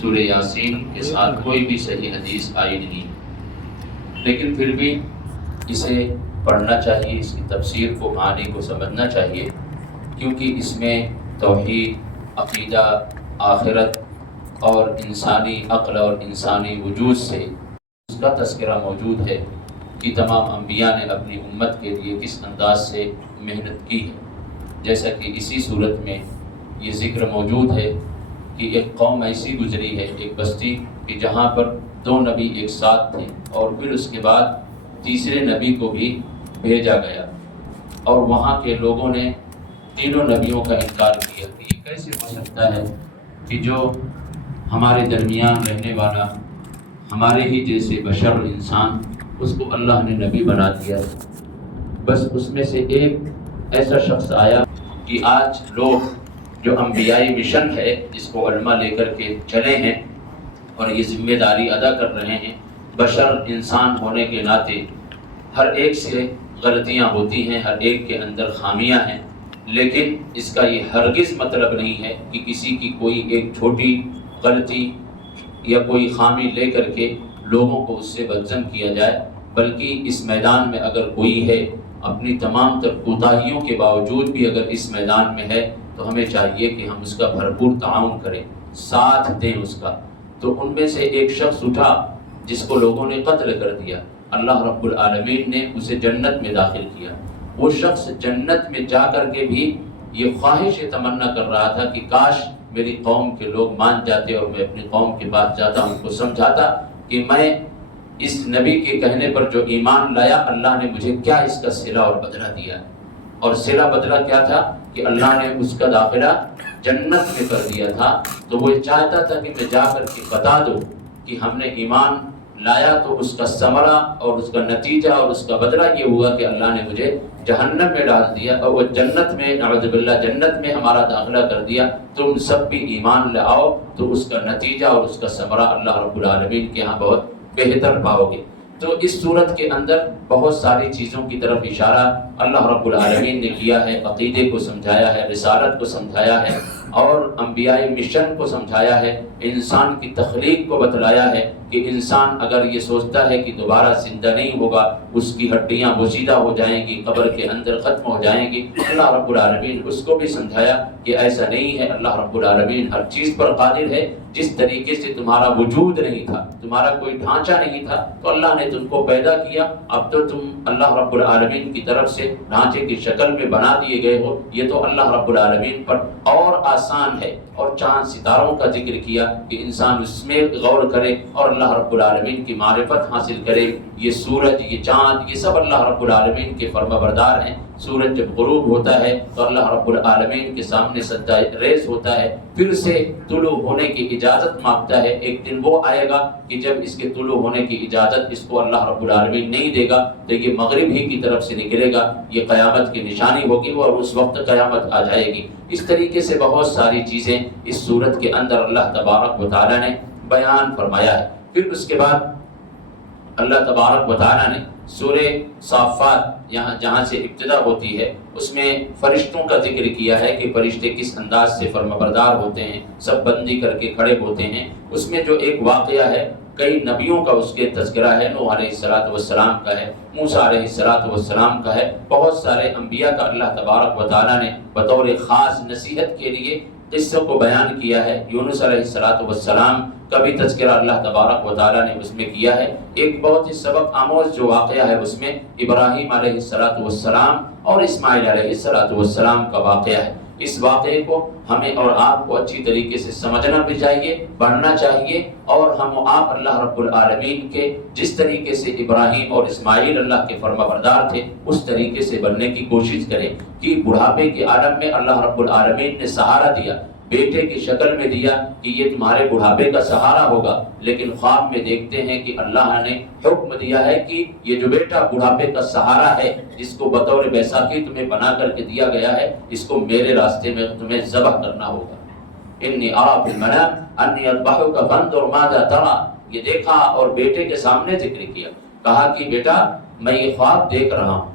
سورہ یاسین کے ساتھ کوئی بھی صحیح حدیث آئی نہیں، لیکن پھر بھی اسے پڑھنا چاہیے، اس کی تفسیر کو، معنی کو سمجھنا چاہیے، کیونکہ اس میں توحید، عقیدہ، آخرت اور انسانی عقل اور انسانی وجود سے اس کا تذکرہ موجود ہے کہ تمام انبیاء نے اپنی امت کے لیے کس انداز سے محنت کی ہے۔ جیسا کہ اسی صورت میں یہ ذکر موجود ہے کہ ایک قوم ایسی گزری ہے، ایک بستی، کہ جہاں پر 2 نبی ایک ساتھ تھے، اور پھر اس کے بعد تیسرے نبی کو بھی بھیجا گیا، اور وہاں کے لوگوں نے تینوں نبیوں کا انکار کیا کہ یہ کیسے ہو سکتا ہے کہ جو ہمارے درمیان رہنے والا، ہمارے ہی جیسے بشر انسان، اس کو اللہ نے نبی بنا دیا۔ بس اس میں سے ایک ایسا شخص آیا کہ آج لوگ جو انبیائی مشن ہے جس کو علماء لے کر کے چلے ہیں اور یہ ذمہ داری ادا کر رہے ہیں، بشر انسان ہونے کے ناطے ہر ایک سے غلطیاں ہوتی ہیں، ہر ایک کے اندر خامیاں ہیں، لیکن اس کا یہ ہرگز مطلب نہیں ہے کہ کسی کی کوئی ایک چھوٹی غلطی یا کوئی خامی لے کر کے لوگوں کو اس سے بدظن کیا جائے، بلکہ اس میدان میں اگر کوئی ہے اپنی تمام تر کوتاہیوں کے باوجود بھی اگر اس میدان میں ہے تو ہمیں چاہیے کہ ہم اس کا بھرپور تعاون کریں، ساتھ دیں اس کا۔ تو ان میں سے ایک شخص اٹھا جس کو لوگوں نے قتل کر دیا، اللہ رب العالمین نے اسے جنت میں داخل کیا۔ وہ شخص جنت میں جا کر کے بھی یہ خواہش تمنا کر رہا تھا کہ کاش میری قوم کے لوگ مان جاتے اور میں اپنی قوم کے پاس جاتا، ان کو سمجھاتا کہ میں اس نبی کے کہنے پر جو ایمان لایا، اللہ نے مجھے کیا اس کا صلہ اور بدلہ دیا، اور صلہ بدلہ کیا تھا کہ اللہ نے اس کا داخلہ جنت میں کر دیا تھا۔ تو وہ چاہتا تھا کہ میں جا کر کے بتا دوں کہ ہم نے ایمان لایا تو اس کا ثمرہ اور اس کا نتیجہ اور اس کا بدلہ یہ ہوا کہ اللہ نے مجھے جہنم میں ڈال دیا، اور وہ جنت میں، نعوذ باللہ، جنت میں ہمارا داخلہ کر دیا۔ تم سب بھی ایمان لاؤ تو اس کا نتیجہ اور اس کا ثمرہ اللہ رب العالمین کے ہاں بہت بہتر پاؤ گے۔ تو اس صورت کے اندر بہت ساری چیزوں کی طرف اشارہ اللہ رب العالمین نے کیا ہے، عقیدے کو سمجھایا ہے، رسالت کو سمجھایا ہے، اور انبیائی مشن کو سمجھایا ہے، انسان کی تخلیق کو بتلایا ہے کہ انسان اگر یہ سوچتا ہے کہ دوبارہ زندہ نہیں ہوگا، اس کی ہڈیاں بوسیدہ ہو جائیں گی، قبر کے اندر ختم ہو جائیں گی، اللہ رب العالمین اس کو بھی سمجھایا کہ ایسا نہیں ہے، اللہ رب العالمین ہر چیز پر قادر ہے۔ جس طریقے سے تمہارا وجود نہیں تھا، تمہارا کوئی ڈھانچہ نہیں تھا، تو اللہ نے تم کو پیدا کیا، اب تو تم اللہ رب العالمین کی طرف سے ڈھانچے کی شکل میں بنا دیے گئے ہو۔ یہ تو اللہ رب العالمین پر اور آسان ہے۔ اور چاند ستاروں کا ذکر کیا کہ انسان اس میں غور کرے اور اللہ رب العالمین کی معرفت حاصل کرے۔ یہ سورج، یہ چاند، یہ سب اللہ رب العالمین کے فرما بردار ہیں۔ سورج جب غروب ہوتا ہے تو اللہ رب العالمین کے سامنے سجدہ ریز ہوتا ہے، پھر سے طلوع ہونے کی اجازت مانگتا ہے۔ ایک دن وہ آئے گا کہ جب اس کے طلوع ہونے کی اجازت اس کو اللہ رب العالمین نہیں دے گا تو یہ مغرب ہی کی طرف سے نکلے گا، یہ قیامت کی نشانی ہوگی اور اس وقت قیامت آ جائے گی۔ اس طریقے سے بہت ساری چیزیں اس صورت کے اندر اللہ تبارک و تعالیٰ نے بیان فرمایا ہے۔ پھر اس کے بعد اللہ تبارک و تعالیٰ نے سورہ صافات جہاں سے ابتدا ہوتی ہے اس میں فرشتوں کا ذکر کیا ہے کہ فرشتے کس انداز سے فرمانبردار ہوتے ہیں، سب بندی کر کے کھڑے ہوتے ہیں۔ اس میں جو ایک واقعہ ہے، کئی نبیوں کا اس کے تذکرہ ہے، نوح علیہ السلام کا ہے، موسیٰ علیہ السلام کا ہے، بہت سارے انبیاء کا اللہ تبارک و تعالیٰ نے بطور خاص نصیحت کے لیے قصوں کو بیان کیا ہے۔ یونس علیہ السلام کا بھی تذکرہ اللہ تبارک و تعالیٰ نے اس میں کیا ہے۔ ایک بہت ہی سبق آموز جو واقعہ ہے اس میں ابراہیم علیہ السلام اور اسماعیل علیہ السلام کا واقعہ ہے۔ اس واقعے کو ہمیں اور آپ کو اچھی طریقے سے سمجھنا بھی چاہیے، پڑھنا چاہیے، اور ہم و آپ اللہ رب العالمین کے جس طریقے سے ابراہیم اور اسماعیل اللہ کے فرما بردار تھے اس طریقے سے بننے کی کوشش کریں کہ بڑھاپے کے عالم میں اللہ رب العالمین نے سہارا دیا، بیٹے کی شکل میں دیا کہ یہ تمہارے بڑھاپے کا سہارا ہوگا، لیکن خواب میں دیکھتے ہیں کہ اللہ نے حکم دیا ہے کہ یہ جو بیٹا بڑھاپے کا سہارا ہے، جس کو بطور بیساکھی تمہیں بنا کر کے دیا گیا ہے، اس کو میرے راستے میں تمہیں ذبح کرنا ہوگا۔ انی ارا فی المنام انی اذبحک فانظر ماذا تری، یہ دیکھا اور بیٹے کے سامنے ذکر کیا، کہا کہ بیٹا میں یہ خواب دیکھ رہا ہوں،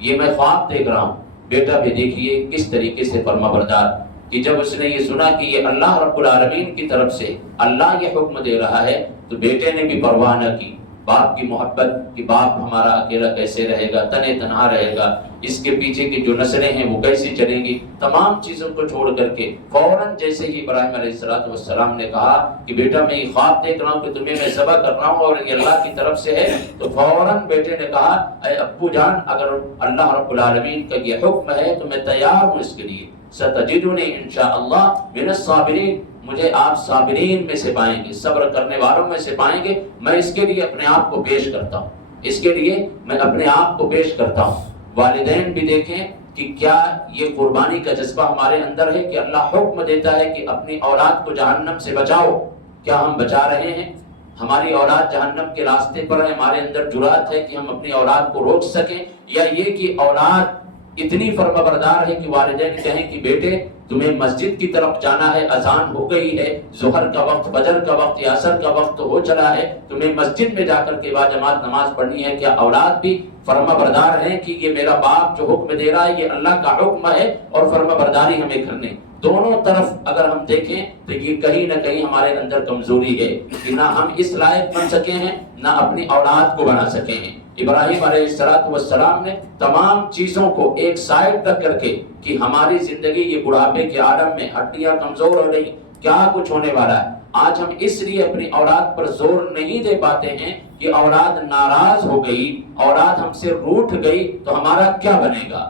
یہ میں خواب دیکھ رہا ہوں۔ بیٹا بھی دیکھیے کس طریقے سے فرما بردار، کہ جب اس نے یہ سنا کہ یہ اللہ رب العالمین کی طرف سے اللہ یہ حکم دے رہا ہے تو بیٹے نے بھی پرواہ نہ کی، باپ کی محبت کہ باپ ہمارا اکیلا کیسے رہے گا، تنے تنہا رہے گا، اس کے پیچھے کی جو نسلیں ہیں وہ کیسے چلیں گی، تمام چیزوں کو چھوڑ کر کے فوراً جیسے ہی ابراہیم علیہ السلام نے کہا کہ بیٹا میں یہ خواب دیکھ رہا ہوں کہ تمہیں میں ذبح کر رہا ہوں اور یہ اللہ کی طرف سے ہے، تو فوراً بیٹے نے کہا اے ابو جان اگر اللہ رب العالمین کا یہ حکم ہے تو میں تیار ہوں اس کے لیے، ستجدنی انشاءاللہ من الصابرین، مجھے آپ صابرین میں سے پائیں گے، صبر کرنے والوں میں سے پائیں گے، میں اس کے لیے اپنے آپ کو پیش کرتا ہوں، اس کے لیے میں اپنے آپ کو پیش کرتا ہوں۔ والدین بھی دیکھیں کہ کیا یہ قربانی کا جذبہ ہمارے اندر ہے کہ اللہ حکم دیتا ہے کہ اپنی اولاد کو جہنم سے بچاؤ، کیا ہم بچا رہے ہیں؟ ہماری اولاد جہنم کے راستے پر ہے، ہمارے اندر جرأت ہے کہ ہم اپنی اولاد کو روک سکیں، یا یہ کہ اولاد اتنی فرما بردار ہے کہ والدین کہیں کہ بیٹے تمہیں مسجد کی طرف جانا ہے، اذان ہو گئی ہے، ظہر کا وقت، فجر کا وقت یا عصر کا وقت ہو چلا ہے، تمہیں مسجد میں جا کر کے باجماعت نماز پڑھنی ہے۔ کیا اولاد بھی فرما بردار ہیں کہ یہ میرا باپ جو حکم دے رہا ہے یہ اللہ کا حکم ہے اور فرما برداری ہمیں کرنی؟ دونوں طرف اگر ہم دیکھیں تو یہ کہیں نہ کہیں ہمارے اندر کمزوری ہے کہ نہ ہم اس لائق بن سکے ہیں نہ اپنی اولاد کو بنا سکے ہیں۔ ابراہیم علیہ السلام نے تمام چیزوں کو ایک سائڈ رکھ کر کے کہ ہماری زندگی یہ بڑھاپے کے عالم میں ہڈیاں کمزور ہو رہی، کیا کچھ ہونے والا ہے، آج ہم اس لیے اپنی اولاد پر زور نہیں دے پاتے ہیں کہ اولاد ناراض ہو گئی، اولاد ہم سے روٹھ گئی تو ہمارا کیا بنے گا،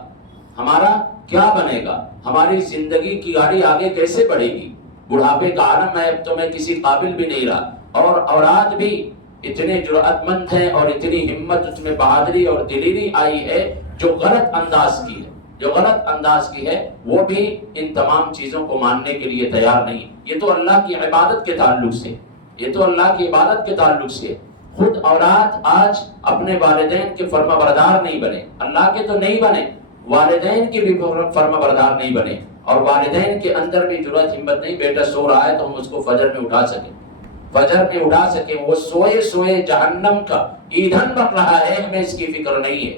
ہمارا کیا بنے گا، ہماری زندگی کی گاڑی آگے کیسے بڑھے گی؟ بڑھاپے کا عالم ہے، اب تو میں کسی قابل بھی نہیں رہا، اور اولاد بھی اتنے جرأت مند ہیں اور اتنی ہمت، اس میں بہادری اور دلیری آئی ہے جو غلط انداز کی ہے، جو غلط انداز کی ہے وہ بھی ان تمام چیزوں کو ماننے کے لیے تیار نہیں۔ یہ تو اللہ کی عبادت کے تعلق سے، یہ تو اللہ کی عبادت کے تعلق سے، خود اولاد آج اپنے والدین کے فرما بردار نہیں بنے، اللہ کے تو نہیں بنے، والدین کے بھی فرما بردار نہیں بنے، اور والدین کے اندر بھی جرأت ہمت نہیں، بیٹا سو رہا ہے تو ہم اس کو فجر میں اٹھا سکیں، فجر میں اٹھا سکیں، وہ سوئے سوئے جہنم کا ایندھن بن رہا ہے، ہمیں اس کی فکر نہیں ہے،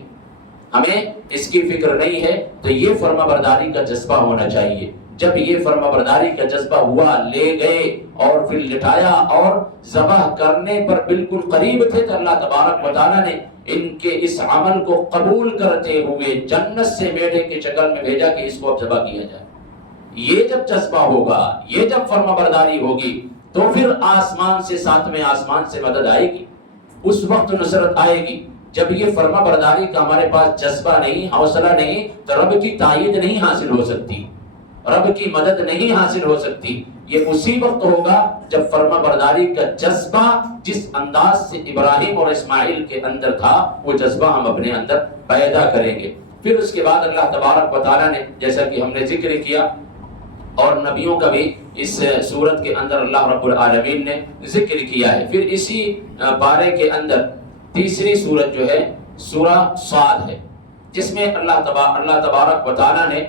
ہمیں اس کی فکر نہیں ہے۔ تو یہ فرما برداری کا جذبہ ہونا چاہیے۔ جب یہ فرما برداری کا جذبہ ہوا، لے گئے اور پھر لٹایا اور ذبح کرنے پر بالکل قریب تھے تو اللہ تبارک و تعالیٰ نے ان کے اس عمل کو قبول کرتے ہوئے جنت سے بیٹے کی شکل میں بھیجا کہ اس کو اب ذبح کیا جائے۔ یہ جب جذبہ ہوگا، یہ جب فرما برداری ہوگی تو پھر آسمان سے، ساتویں آسمان سے مدد آئے گی، اس وقت نصرت آئے گی۔ جب یہ فرما برداری کا ہمارے پاس جذبہ نہیں، حوصلہ نہیں، تو رب کی تائید نہیں حاصل ہو سکتی، رب کی مدد نہیں حاصل ہو سکتی۔ یہ اسی وقت ہوگا جب فرما برداری کا جذبہ جس انداز سے ابراہیم اور اسماعیل کے اندر تھا وہ جذبہ ہم اپنے اندر پیدا کریں گے۔ پھر اس کے بعد اللہ تبارک و تعالیٰ نے، جیسا کہ ہم نے ذکر کیا اور نبیوں کا بھی اس سورت کے اندر اللہ رب العالمین نے ذکر کیا ہے، پھر اسی بارے کے اندر تیسری سورت جو ہے سورہ صاد ہے، جس میں اللہ تبارک و تعالیٰ نے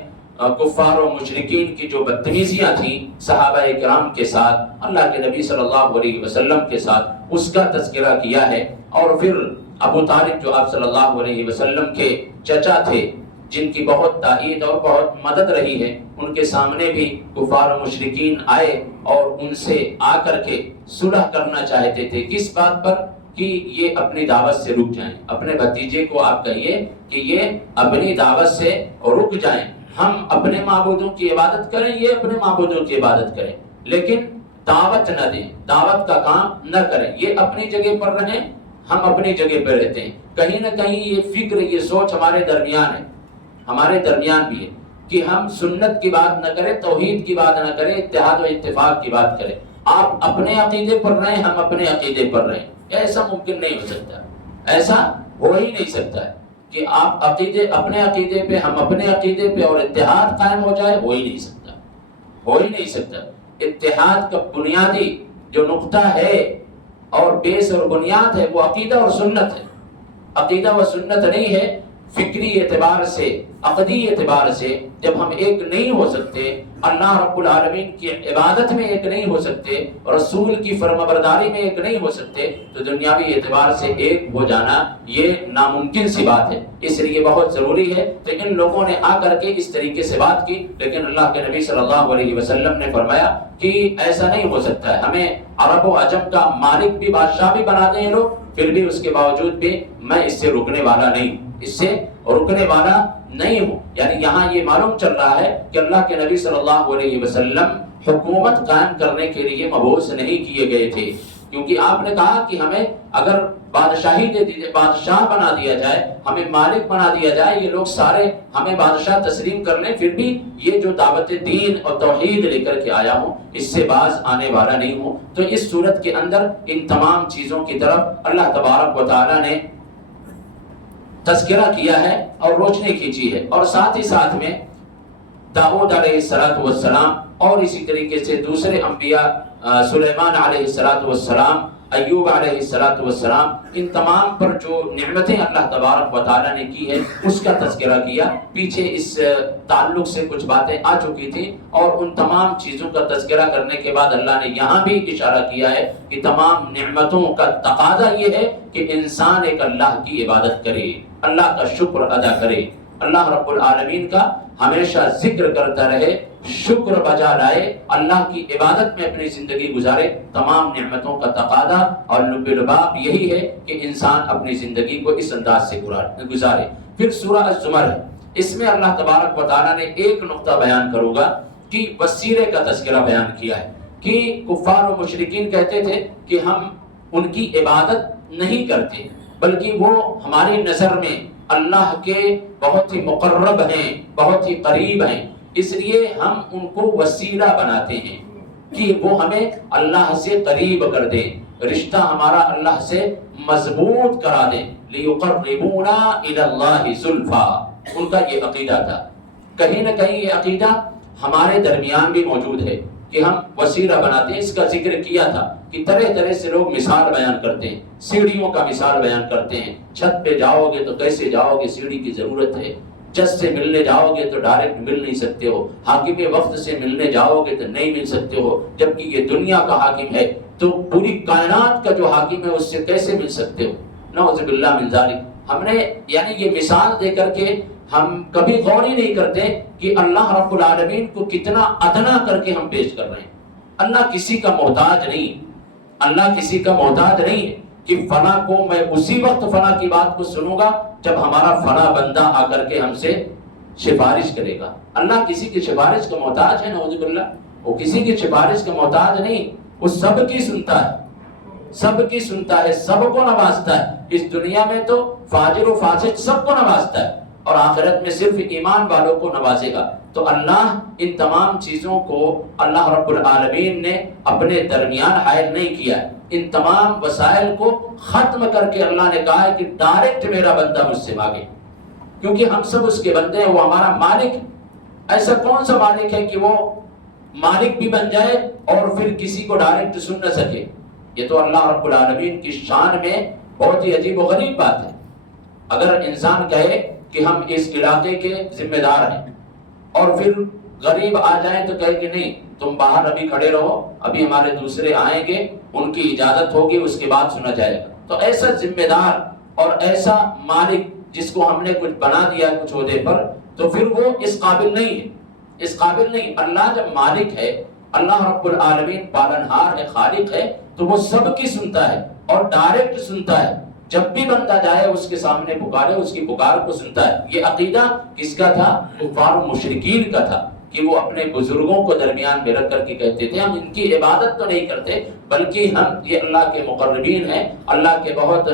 کفار و مشرکین کی جو بدتمیزیاں تھیں صحابہ کرام کے ساتھ، اللہ کے نبی صلی اللہ علیہ وسلم کے ساتھ، اس کا تذکرہ کیا ہے۔ اور پھر ابو طالب جو آپ صلی اللہ علیہ وسلم کے چچا تھے، جن کی بہت تائید اور بہت مدد رہی ہے، ان کے سامنے بھی کفار و مشرکین آئے اور ان سے آ کر کے صلح کرنا چاہتے تھے، کس بات پر کہ یہ اپنی دعوت سے رک جائیں۔ اپنے بھتیجے کو آپ کہیے کہ یہ اپنی دعوت سے رک جائیں، ہم اپنے معبودوں کی عبادت کریں، یہ اپنے معبودوں کی عبادت کریں، لیکن دعوت نہ دیں، دعوت کا کام نہ کریں، یہ اپنی جگہ پر رہیں، ہم اپنی جگہ پر رہتے ہیں۔ کہیں نہ کہیں یہ فکر، یہ سوچ ہمارے درمیان ہے، ہمارے درمیان بھی ہے کہ ہم سنت کی بات نہ کریں، توحید کی بات نہ کریں، اتحاد و اتفاق کی بات کریں، آپ اپنے عقیدے پر رہیں، ہم اپنے عقیدے پر رہیں۔ ایسا ممکن نہیں ہو سکتا، ایسا ہو ہی نہیں سکتا ہے کہ آپ اپنے عقیدے پہ، ہم اپنے عقیدے پہ اور اتحاد قائم ہو جائے، ہو ہی نہیں سکتا، ہو ہی نہیں سکتا۔ اتحاد کا بنیادی جو نقطہ ہے اور بیس اور بنیاد ہے وہ عقیدہ اور سنت ہے، عقیدہ و سنت نہیں ہے، فکری اعتبار سے، عقدی اعتبار سے جب ہم ایک نہیں ہو سکتے، اللہ رب العالمین کی عبادت میں ایک نہیں ہو سکتے، رسول کی فرمانبرداری میں ایک نہیں ہو سکتے، تو دنیاوی اعتبار سے ایک ہو جانا یہ ناممکن سی بات ہے۔ اس لیے بہت ضروری ہے۔ تو ان لوگوں نے آ کر کے اس طریقے سے بات کی، لیکن اللہ کے نبی صلی اللہ علیہ وسلم نے فرمایا کہ ایسا نہیں ہو سکتا ہے، ہمیں عرب و عجم کا مالک بھی بادشاہ بھی بنا دیں لوگ، پھر بھی اس کے باوجود بھی میں اس سے رکنے والا نہیں، اس سے رکنے والا نہیں ہوں۔ یعنی یہاں یہ معلوم چل رہا ہے کہ اللہ کے نبی صلی اللہ علیہ وسلم حکومت قائم کرنے کے لیے مبعوث نہیں کیے گئے تھے، کیونکہ آپ نے کہا کہ ہمیں اگر بادشاہی دے دی جائے، بادشاہ بنا دیا جائے، ہمیں مالک بنا دیا جائے، یہ لوگ سارے ہمیں بادشاہ تسلیم کر لیں، پھر بھی یہ جو دعوت دین اور توحید لے کر کے آیا ہوں اس سے باز آنے والا نہیں ہوں۔ تو اس صورت کے اندر ان تمام چیزوں کی طرف اللہ تبارک و تعالیٰ نے تذکرہ کیا ہے اور روشنی کھینچی ہے، اور ساتھ ہی ساتھ میں داؤد علیہ السلام اور اسی طریقے سے دوسرے انبیاء سلیمان علیہ السلام، ایوب علیہ السلام، ان تمام پر جو نعمتیں اللہ تبارک و تعالیٰ نے کی ہے اس کا تذکرہ کیا۔ پیچھے اس تعلق سے کچھ باتیں آ چکی تھیں، اور ان تمام چیزوں کا تذکرہ کرنے کے بعد اللہ نے یہاں بھی اشارہ کیا ہے کہ تمام نعمتوں کا تقاضا یہ ہے کہ انسان ایک اللہ کی عبادت کرے، اللہ کا شکر ادا کرے، اللہ رب العالمین کا ہمیشہ ذکر کرتا رہے، شکر بجا لائے، اللہ کی عبادت میں اپنی زندگی گزارے۔ تمام نعمتوں کا تقاضا اور لب لباب یہی ہے کہ انسان اپنی زندگی کو اس انداز سے گزارے۔ پھر سورہ الزمر ہے، اس میں اللہ تبارک و تعالیٰ نے ایک نقطہ بیان کروں گا کہ وسیلے کا تذکرہ بیان کیا ہے، کہ کفار و مشرکین کہتے تھے کہ ہم ان کی عبادت نہیں کرتے، بلکہ وہ ہماری نظر میں اللہ کے بہت ہی مقرب ہیں، بہت ہی قریب ہیں، اس لیے ہم ان کو وسیلہ بناتے ہیں کہ وہ ہمیں اللہ سے قریب کر دیں، رشتہ ہمارا اللہ سے مضبوط کرا دیں۔ لِيُقَرِّبُونَا إِلَى اللَّهِ زُلْفَىٰ، ان کا یہ عقیدہ تھا۔ کہیں نہ کہیں یہ عقیدہ ہمارے درمیان بھی موجود ہے کہ ہم وسیلہ بناتے ہیں۔ اس کا ذکر کیا تھا کہ طرح طرح سے لوگ مثال بیان کرتے ہیں، سیڑھیوں کا مثال بیان کرتے ہیں، چھت پہ جاؤ گے تو کیسے جاؤ گے، سیڑھی کی ضرورت ہے، جج سے ملنے جاؤ گے تو ڈائریکٹ مل نہیں سکتے ہو، حاکم وقت سے ملنے جاؤ گے تو نہیں مل سکتے ہو، جبکہ یہ دنیا کا حاکم ہے تو پوری کائنات کا جو حاکم ہے اس سے کیسے مل سکتے ہو، نعوذ باللہ من ذالک۔ ہم نے یعنی یہ مثال دے کر کے ہم کبھی غور ہی نہیں کرتے کہ اللہ رب العالمین کو کتنا ادنا کر کے ہم پیش کر رہے ہیں۔ اللہ کسی کا محتاج نہیں، اللہ کسی کا محتاج نہیں ہے کہ فلاں کو میں اسی وقت فلاں کی بات کو سنوں گا جب ہمارا فلاں بندہ آ کر کے ہم سے سفارش کرے گا۔ اللہ کسی کی سفارش کا محتاج ہے، نعوذ باللہ، وہ کسی کی سفارش کا محتاج نہیں، وہ سب کی سنتا ہے، سب کی سنتا ہے، سب کو نوازتا ہے۔ اس دنیا میں تو فاجر و فاسق سب کو نوازتا ہے، اور آخرت میں صرف ایمان والوں کو نوازے گا۔ تو اللہ ان تمام چیزوں کو اللہ رب العالمین نے اپنے درمیان حائل نہیں کیا ہے، ان تمام وسائل کو ختم کر کے اللہ نے کہا ہے کہ ڈائریکٹ میرا بندہ مجھ سے مانگے، کیونکہ ہم سب اس کے بندے ہیں، وہ ہمارا مالک۔ ایسا کون سا مالک ہے کہ وہ مالک بھی بن جائے اور پھر کسی کو ڈائریکٹ سن نہ سکے؟ یہ تو اللہ رب العالمین کی شان میں بہت ہی عجیب و غریب بات ہے۔ اگر انسان کہے کہ ہم اس علاقے کے ذمہ دار ہیں، اور پھر غریب آ جائیں تو کہے کہ نہیں تم باہر ابھی کھڑے رہو، ابھی ہمارے دوسرے آئیں گے، ان کی اجازت ہوگی، اس کے بعد سنا جائے گا، تو ایسا ذمہ دار اور ایسا مالک جس کو ہم نے کچھ بنا دیا کچھ عہدے پر، تو پھر وہ اس قابل نہیں ہے، اس قابل نہیں۔ اللہ جب مالک ہے، اللہ رب العالمین پالنہار ہے، خالق ہے، تو وہ سب کی سنتا ہے اور ڈائریکٹ سنتا ہے۔ جب بھی بندہ جائے اس کے سامنے پکارے، اس کی پکار کو سنتا ہے۔ یہ عقیدہ کس کا تھا؟ کفار و مشرکین کا تھا، کہ وہ اپنے بزرگوں کو درمیان میں رکھ کر کے کہتے تھے ہم ان کی عبادت تو نہیں کرتے، بلکہ ہم یہ اللہ کے مقربین ہیں، اللہ کے بہت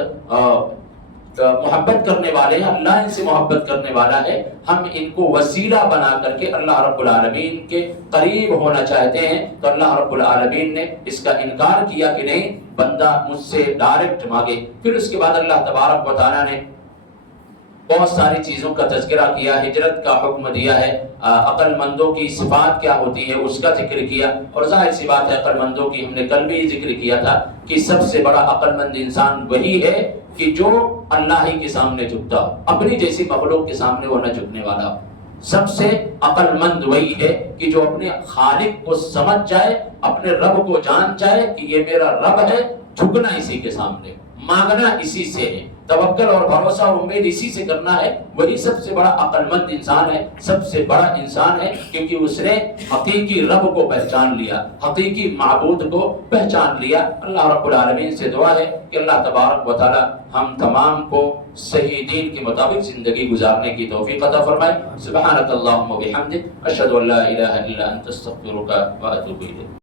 محبت کرنے والے ہیں، اللہ ان سے محبت کرنے والا ہے، ہم ان کو وسیلہ بنا کر کے اللہ رب العالمین کے قریب ہونا چاہتے ہیں۔ تو اللہ رب العالمین نے اس کا انکار کیا کہ نہیں، بندہ مجھ سے ڈائریکٹ مانگے۔ پھر اس کے بعد اللہ تبارک و تعالیٰ نے بہت ساری چیزوں کا تذکرہ کیا، ہجرت کا حکم دیا ہے، عقل مندوں کی صفات کیا ہوتی ہے اس کا ذکر کیا، اور ظاہر سی بات ہے عقل مندوں کی ہم نے کل بھی ذکر کیا تھا کہ سب سے بڑا عقل مند انسان وہی ہے کہ جو اللہ ہی کے سامنے جھکتا ہو، اپنی جیسی مخلوق کے سامنے وہ نہ جھکنے والا ہو۔ سب سے عقل مند وہی ہے کہ جو اپنے خالق کو سمجھ جائے، اپنے رب کو جان جائے کہ یہ میرا رب ہے، جھکنا اسی کے سامنے، مانگنا اسی سے ہے، توکل اور بھروسہ اور امید اسی سے کرنا ہے، وہی سب سے بڑا عقل مند انسان ہے، سب سے بڑا انسان ہے، کیونکہ اس نے حقیقی رب کو پہچان لیا، حقیقی معبود کو پہچان لیا۔ اللہ رب العالمین سے دعا ہے کہ اللہ تبارک و تعالی ہم تمام کو صحیح دین کے مطابق زندگی گزارنے کی توفیق عطا فرمائے۔ سبحانک اللہم و بحمدک، اشہد ان لا الہ الا انت، استغفرک و اتوب الیک۔